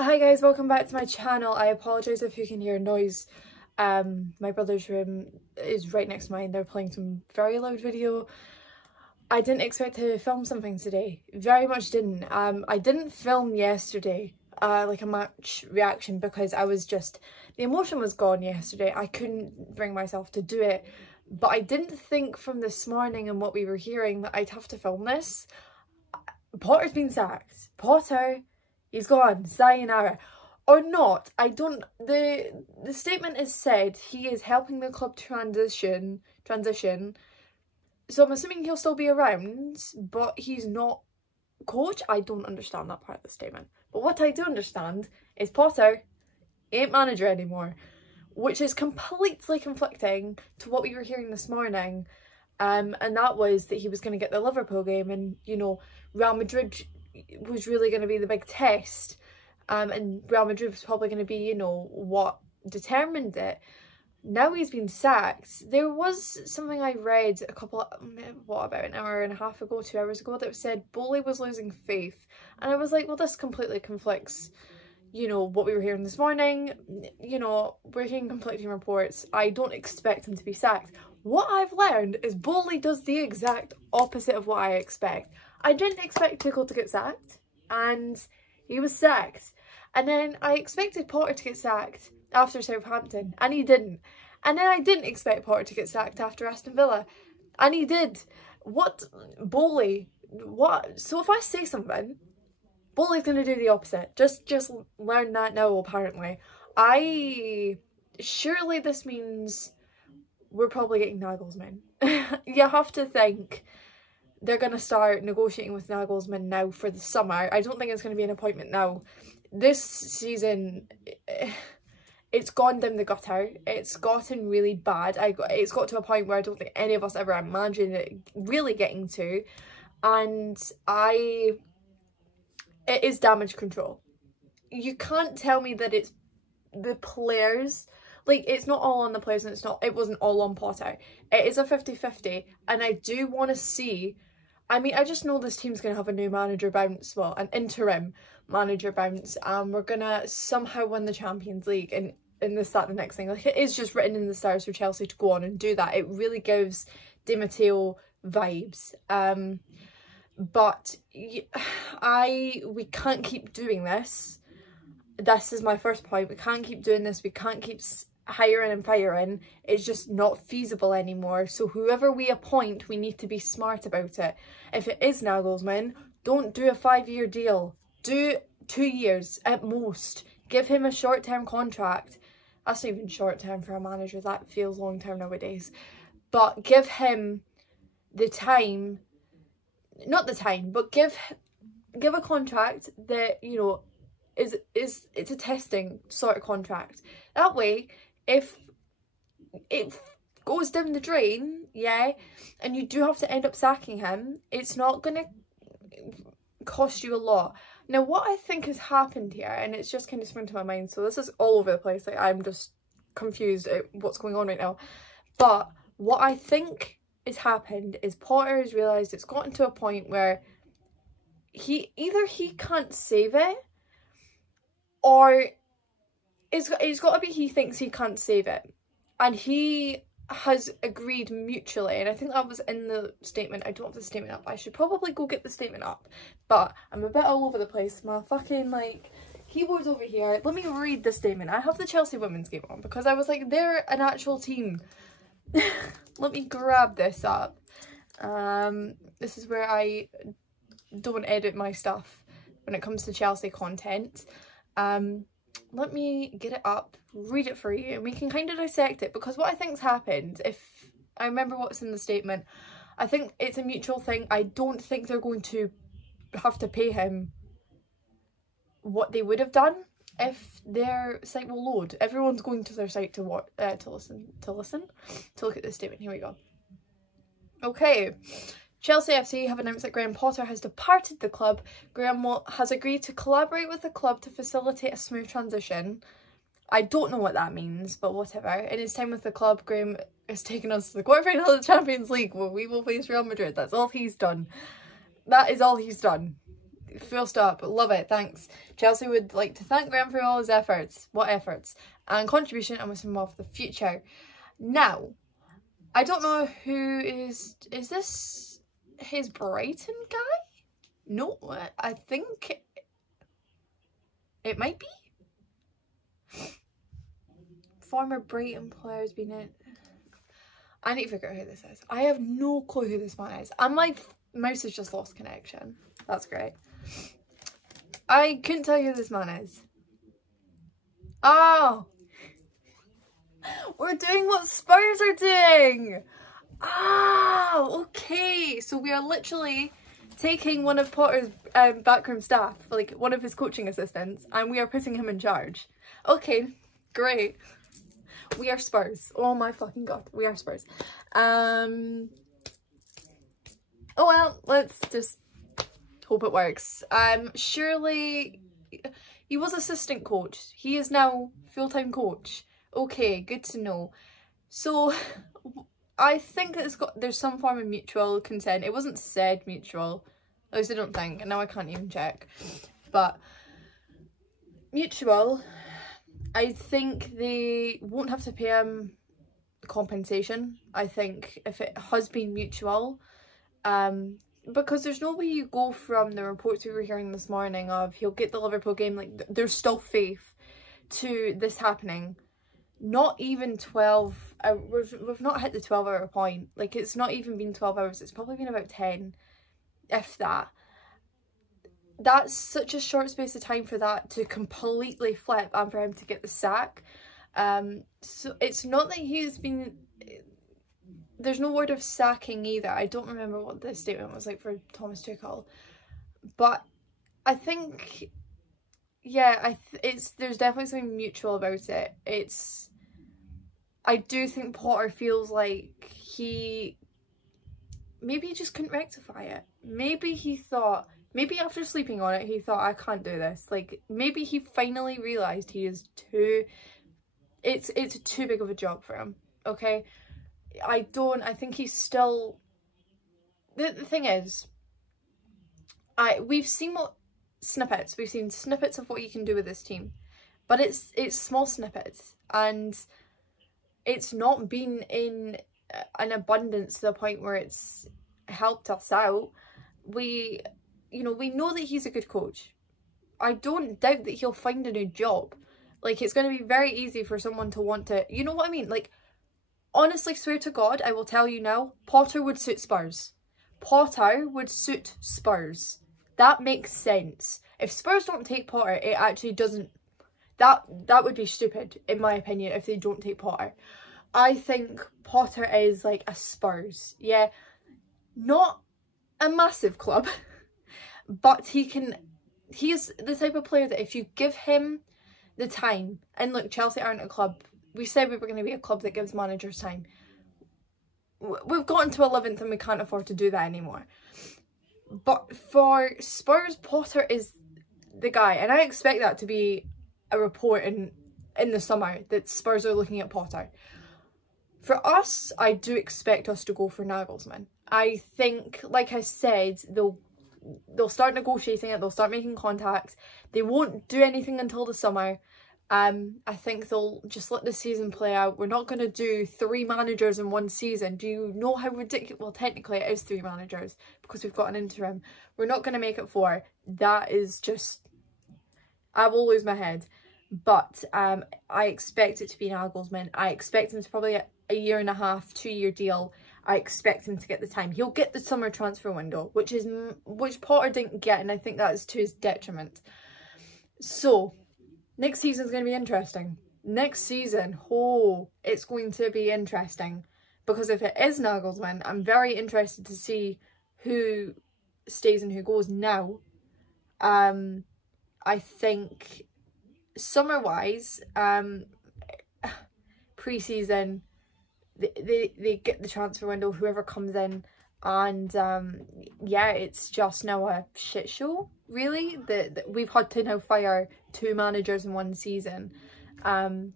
Hi guys, welcome back to my channel. I apologise if you can hear noise. My brother's room is right next to mine. They're playing some very loud video. I didn't expect to film something today. Very much didn't. I didn't film yesterday, like a match reaction, because I was just, the emotion was gone yesterday. I couldn't bring myself to do it. But I didn't think from this morning and what we were hearing that I'd have to film this. Potter's been sacked. Potter, he's gone. Sayonara. Or not. I don't... The statement is said he is helping the club transition. So I'm assuming he'll still be around, but he's not coach. I don't understand that part of the statement. But what I do understand is Potter ain't manager anymore, which is completely conflicting to what we were hearing this morning. And that was that he was going to get the Liverpool game, and, you know, Real Madrid was really going to be the big test. And Real Madrid was probably going to be, you know, what determined it. Now he's been sacked. There was something I read about an hour and a half ago, 2 hours ago, that said Boehly was losing faith. And I was like, well, this completely conflicts, you know, what we were hearing this morning. You know, we're hearing conflicting reports. I don't expect him to be sacked. What I've learned is Boehly does the exact opposite of what I expect. I didn't expect Tuchel to get sacked, and he was sacked. And then I expected Potter to get sacked after Southampton, and he didn't. And then I didn't expect Potter to get sacked after Aston Villa, and he did. What? Boehly? What? So if I say something, Boehly's going to do the opposite. Just learn that now, apparently. Surely this means we're probably getting Naglesmann. You have to think they're going to start negotiating with Naglesmann now for the summer. I don't think it's going to be an appointment now. This season, it's gone down the gutter. It's gotten really bad. It's got to a point where I don't think any of us ever imagined it really getting to. And it is damage control. You can't tell me that it's the players. Like, it's not all on the players, and it wasn't all on Potter. It is a 50-50, and I do want to see, I mean, I just know this team's going to have a new manager bounce, well, an interim manager bounce, and we're going to somehow win the Champions League, and this, that, the next thing. Like, it is just written in the stars for Chelsea to go on and do that. It really gives Di Matteo vibes. But we can't keep doing this. This is my first point. We can't keep doing this. We can't keep hiring and firing. It's just not feasible anymore. So whoever we appoint, we need to be smart about it. If it is Naglesmann, don't do a 5-year deal. Do 2 years at most. Give him a short-term contract. That's not even short-term for a manager. That feels long-term nowadays. But give him the time, not the time, but give a contract that, you know, it's a testing sort of contract. That way, if it goes down the drain, yeah, and you do have to end up sacking him, it's not going to cost you a lot. Now, what I think has happened here, and it's just kind of sprung to my mind, so this is all over the place, like, I'm just confused at what's going on right now, but what I think has happened is Potter has realised it's gotten to a point where either he can't save it, or it's got to be he thinks he can't save it, and he has agreed mutually, and I think that was in the statement. I don't have the statement up. I should probably go get the statement up, but I'm a bit all over the place. My fucking, like, keyboard's over here. Let me read the statement. I have the Chelsea women's game on because I was like, they're an actual team. Let me grab this up. This is where I don't edit my stuff when it comes to Chelsea content. Let me get it up, read it for you, and we can kind of dissect it, because what I think's happened, if I remember what's in the statement, I think it's a mutual thing. I don't think they're going to have to pay him what they would have done if their site will load. Everyone's going to their site to look at the statement. Here we go. Okay. Chelsea FC have announced that Graham Potter has departed the club. Graham has agreed to collaborate with the club to facilitate a smooth transition. I don't know what that means, but whatever. In his time with the club, Graham has taken us to the quarterfinal of the Champions League, where we will face Real Madrid. That's all he's done. That is all he's done. Full stop. Love it. Thanks. Chelsea would like to thank Graham for all his efforts. What efforts? And contribution, and wish him well for the future. Now, I don't know who is this his Brighton guy? No, I think it might be. Former Brighton players been in. I need to figure out who this is. I have no clue who this man is. And my mouse has just lost connection. That's great. I couldn't tell you who this man is. Oh! We're doing what Spurs are doing! Oh, okay. So we are literally taking one of Potter's backroom staff, like one of his coaching assistants, and we are putting him in charge. Okay, great. We are Spurs. Oh my fucking god, we are Spurs. Oh well, let's just hope it works. Surely he was assistant coach. He is now full-time coach. Okay, good to know. So I think there's some form of mutual consent. It wasn't said mutual. At least I don't think, and now I can't even check. But mutual, I think they won't have to pay him compensation. I think if it has been mutual, because there's no way you go from the reports we were hearing this morning of he'll get the Liverpool game, like there's still faith, to this happening. Not even 12 hours, we've not hit the 12-hour point. Like, it's not even been 12 hours, it's probably been about 10, if that. That's such a short space of time for that to completely flip and for him to get the sack. So it's not that he's been, there's no word of sacking either. I don't remember what the statement was like for Thomas Tuchel, but I think, yeah, there's definitely something mutual about it. I do think Potter feels like maybe he just couldn't rectify it. Maybe he thought, maybe after sleeping on it, he thought, I can't do this. Like, maybe he finally realised it's too big of a job for him, okay? I think he's still, the thing is, we've seen we've seen snippets of what you can do with this team, but it's small snippets, and it's not been in an abundance to the point where it's helped us out. We know that he's a good coach. I don't doubt that he'll find a new job. Like, it's going to be very easy for someone to want to, you know what I mean? Like, honestly, swear to God, I will tell you now, Potter would suit Spurs. Potter would suit Spurs. That makes sense. If Spurs don't take Potter, it actually doesn't, that would be stupid, in my opinion, if they don't take Potter. I think Potter is like a Spurs. Yeah, not a massive club, but he is the type of player that if you give him the time, and look, Chelsea aren't a club, we said we were going to be a club that gives managers time. We've gotten to 11th and we can't afford to do that anymore. But for Spurs, Potter is the guy, and I expect that to be a report in the summer, that Spurs are looking at Potter. For us, I do expect us to go for Naglesmann. I think, like I said, they'll start negotiating it, they'll start making contacts. They won't do anything until the summer. I think they'll just let the season play out. We're not going to do 3 managers in one season. Do you know how ridiculous? Well, technically it is 3 managers because we've got an interim. We're not going to make it 4. That is just, I will lose my head. But I expect it to be Naglesmann. I expect him to probably get a 1.5 to 2-year deal. I expect him to get the time. He'll get the summer transfer window, which Potter didn't get, and I think that is to his detriment. So next season's going to be interesting. Next season, oh, it's going to be interesting. Because if it is Naglesmann, I'm very interested to see who stays and who goes now. I think summer-wise, pre-season, they get the transfer window, whoever comes in, and yeah, it's just now a shit show, really. That we've had to now fire 2 managers in one season, and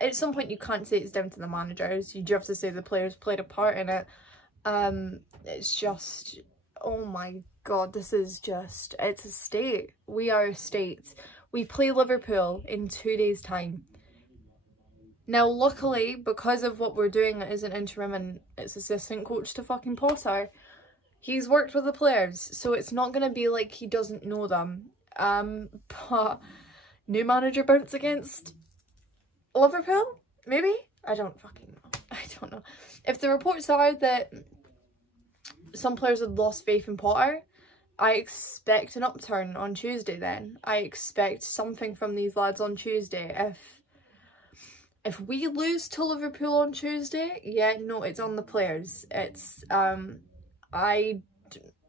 at some point you can't say it's down to the managers. You do have to say the players played a part in it. It's just, oh my God, this is just, it's a state. We are a state. We play Liverpool in 2 days' time. Now, luckily, because of what we're doing as an interim and it's assistant coach to fucking Potter, he's worked with the players, so it's not going to be like he doesn't know them. But new manager bounce against Liverpool? Maybe? I don't fucking know. I don't know. If the reports are that some players had lost faith in Potter, I expect an upturn on Tuesday then. I expect something from these lads on Tuesday. If we lose to Liverpool on Tuesday, yeah, no, it's on the players. It's,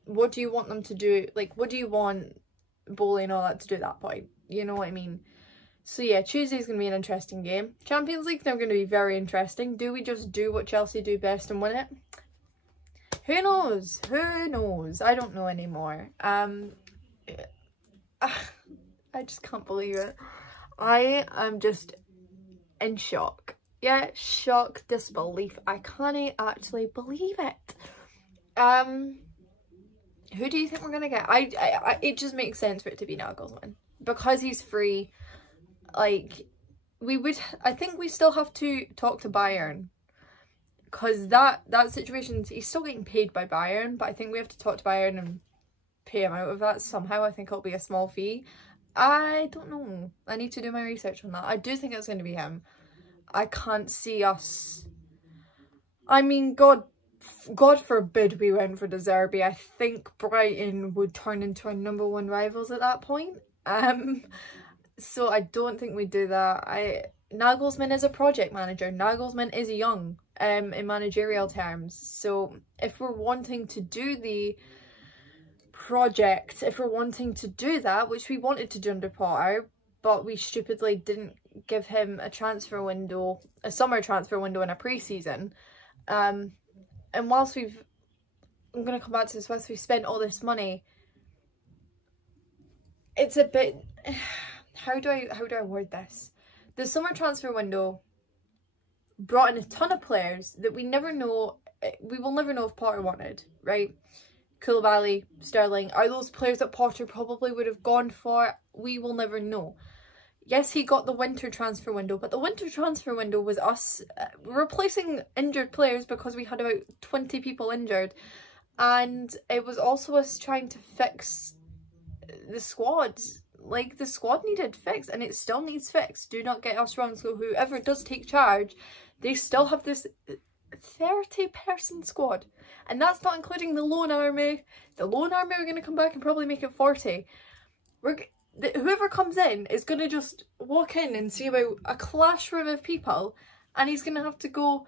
what do you want them to do? Like, what do you want Bowley and all that to do at that point? You know what I mean? So yeah, Tuesday's going to be an interesting game. Champions League's now going to be very interesting. Do we just do what Chelsea do best and win it? Who knows? Who knows? I don't know anymore. I just can't believe it. I am just in shock. Yeah, shock, disbelief. I can't actually believe it. Who do you think we're gonna get? It just makes sense for it to be Naglesmann because he's free. Like, I think we still have to talk to Bayern because that situation, he's still getting paid by Bayern, but I think we have to talk to Bayern and pay him out of that somehow. I think it'll be a small fee. I don't know. I need to do my research on that. I do think it's going to be him. I can't see us. I mean, God forbid we went for De Zerbi. I think Brighton would turn into our #1 rivals at that point. So I don't think we'd do that. Naglesmann is a project manager. Naglesmann is young in managerial terms. So if we're wanting to do the project, if we're wanting to do that, which we wanted to do under Potter, but we stupidly didn't give him a transfer window, a summer transfer window and a pre-season. And whilst I'm going to come back to this, whilst we've spent all this money, it's a bit, how do I word this? The summer transfer window brought in a ton of players that we never know, we will never know if Potter wanted, right? Koulibaly, Sterling, are those players that Potter probably would have gone for? We will never know. Yes, he got the winter transfer window, but the winter transfer window was us replacing injured players because we had about 20 people injured. And it was also us trying to fix the squad. Like, the squad needed fixed and it still needs fixed. Do not get us wrong. So whoever does take charge, they still have this 30-person squad. And that's not including the loan army. The loan army are going to come back and probably make it 40. Whoever comes in is going to just walk in and see about a classroom of people, and he's going to have to go,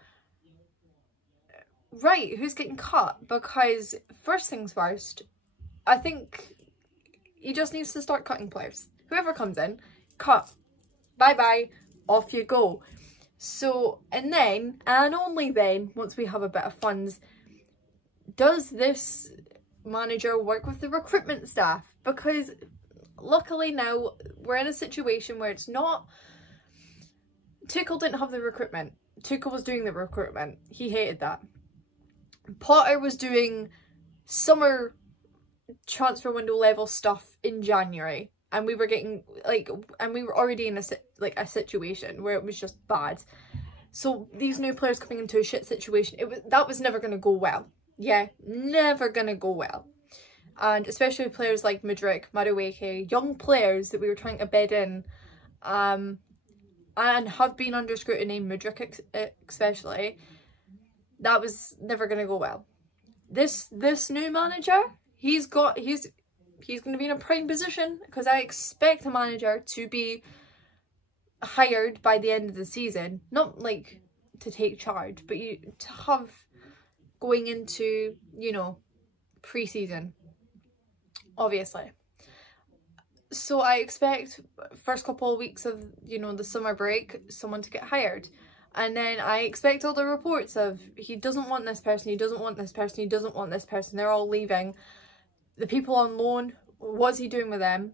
right, who's getting cut? Because first things first, I think he just needs to start cutting players. Whoever comes in, cut. Bye-bye, off you go. So, and then, and only then, once we have a bit of funds, does this manager work with the recruitment staff? Because luckily now we're in a situation where it's not, Tuchel didn't have the recruitment. Tuchel was doing the recruitment. He hated that. Potter was doing summer transfer window level stuff in January, and we were getting and we were already in a situation where it was just bad. So these new players coming into a shit situation, that was never going to go well. Yeah, never going to go well. And especially with players like Mudryk, Madueke, young players that we were trying to bed in, and have been under scrutiny, Mudryk especially, that was never going to go well. This new manager, he's going to be in a prime position, because I expect a manager to be hired by the end of the season, not like to take charge, but to have going into, you know, pre-season, obviously. So I expect first couple of weeks of, you know, the summer break, someone to get hired. And then I expect all the reports of he doesn't want this person, he doesn't want this person, he doesn't want this person, they're all leaving. The people on loan, what's he doing with them?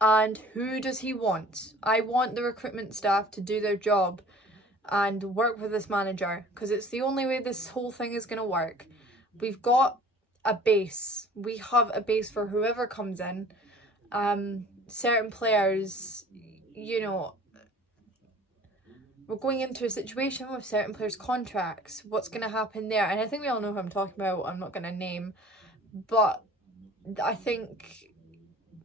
And who does he want? I want the recruitment staff to do their job and work with this manager, because it's the only way this whole thing is going to work. We've got a base. We have a base for whoever comes in. Certain players, you know, we're going into a situation with certain players' contracts. What's going to happen there? And I think we all know who I'm talking about. I'm not going to name. But I think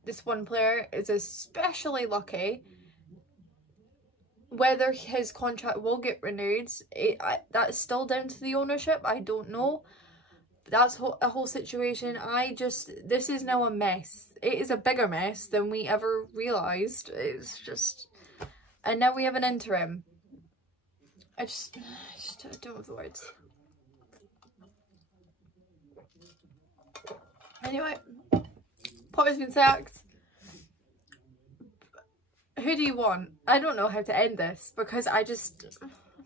this one player is especially lucky. Whether his contract will get renewed, that's still down to the ownership. I don't know. That's a whole situation. This is now a mess. It is a bigger mess than we ever realised. It's just... And now we have an interim. I don't have the words. Anyway, Potter's been sacked. Who do you want? I don't know how to end this because I'm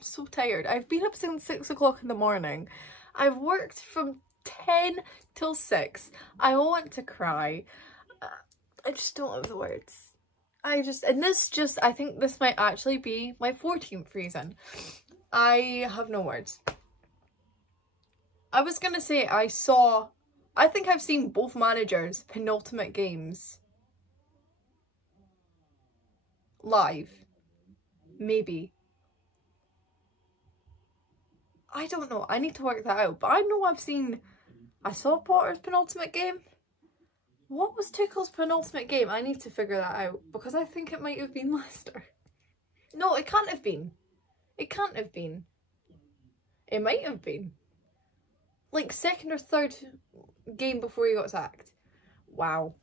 so tired. I've been up since 6 o'clock in the morning. I've worked from 10 till 6. I want to cry. I just don't have the words. I think this might actually be my 14th reason. I have no words. I was gonna say I think I've seen both managers' penultimate games live. Maybe. I don't know. I need to work that out. But I know I saw Potter's penultimate game. What was Tuchel's penultimate game? I need to figure that out because I think it might have been Leicester. No, it can't have been. It can't have been. It might have been. Like second or third game before he got sacked. Wow.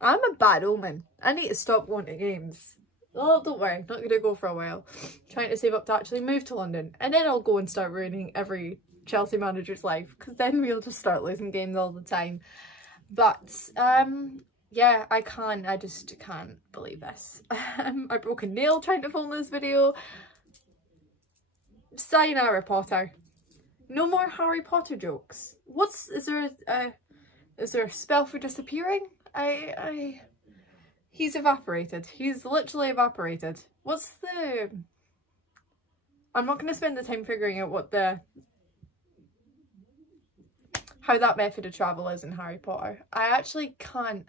I'm a bad omen. I need to stop going to games. Oh, don't worry. Not going to go for a while. Trying to save up to actually move to London. And then I'll go and start ruining every Chelsea manager's life. Because then we'll just start losing games all the time. But, yeah, I just can't believe this. I broke a nail trying to film this video. Sayonara, Potter. No more Harry Potter jokes. Is there a spell for disappearing? He's evaporated. He's literally evaporated. I'm not going to spend the time figuring out how that method of travel is in Harry Potter. I actually can't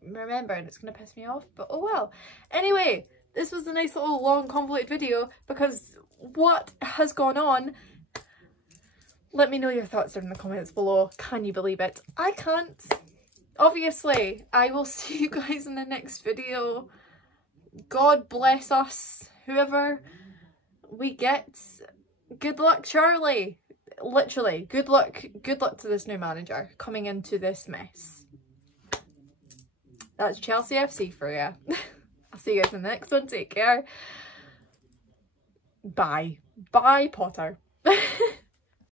remember and it's going to piss me off, but oh well. Anyway, this was a nice little long convoluted video because what has gone on? Let me know your thoughts in the comments below. Can you believe it? I can't. Obviously, I will see you guys in the next video. God bless us, whoever we get. Good luck, Charlie. Literally, good luck to this new manager coming into this mess. That's Chelsea FC for you. I'll see you guys in the next one. Take care. Bye. Bye, Potter.